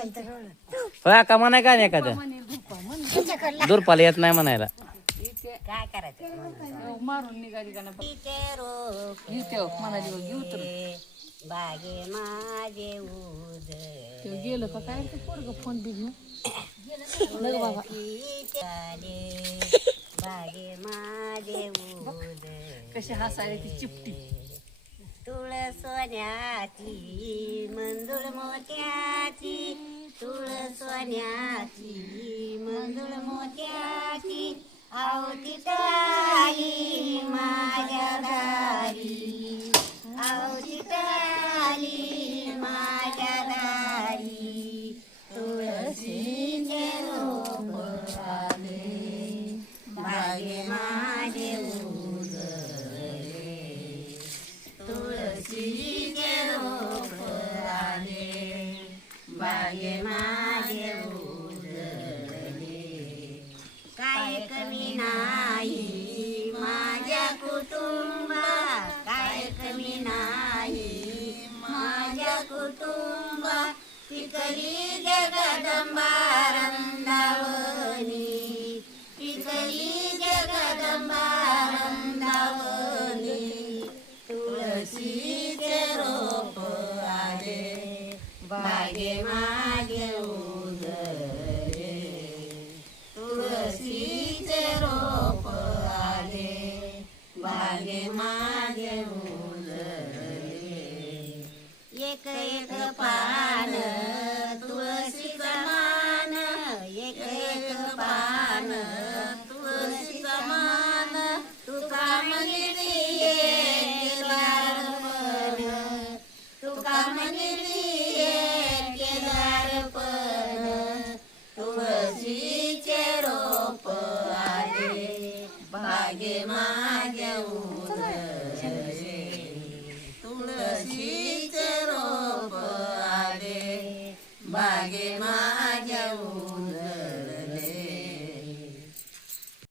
होय का म्हणाय का नाही एखादं दुर्पाला येत नाही म्हणायला. काय करायचं मारून निघाली का नाही म्हणाली उतर बागे माझे उद गेलं का काय ते पोरग फोन बी घेऊन बाबा बागे माझे उद कशी हसायला ती चिपटी तुळ सोन्याची मंजुळ मोत्याची तुळ सोन्याची मंजुळ मोत्याची आवती आली माझ्या दारी आवती आली माझ्या दारी तुळशीचे रोप आले बागे माझे उजळे तुळशीचे रोप आले बागे माझे उजळे काय कमी नाही माझ्या कुटुंबा काय कमी नाही माझ्या कुटुंबा पिकली जगदंबा रंदावनी पिकली जगदंबा रंदावनी तुळशीचे रोप आले बागे माझे उजळे तुळशीचे रोप आले बागे माझे उजळे एक एक पान तुळशीचा मान एक एक पान तुळशीचा मान तुका म्हणली केदारपण तुका म्हणली केदारपण तुळशीचे रोप आले बागे माझ्या उजळे तुळशीचे रोप आले बागे माझ्या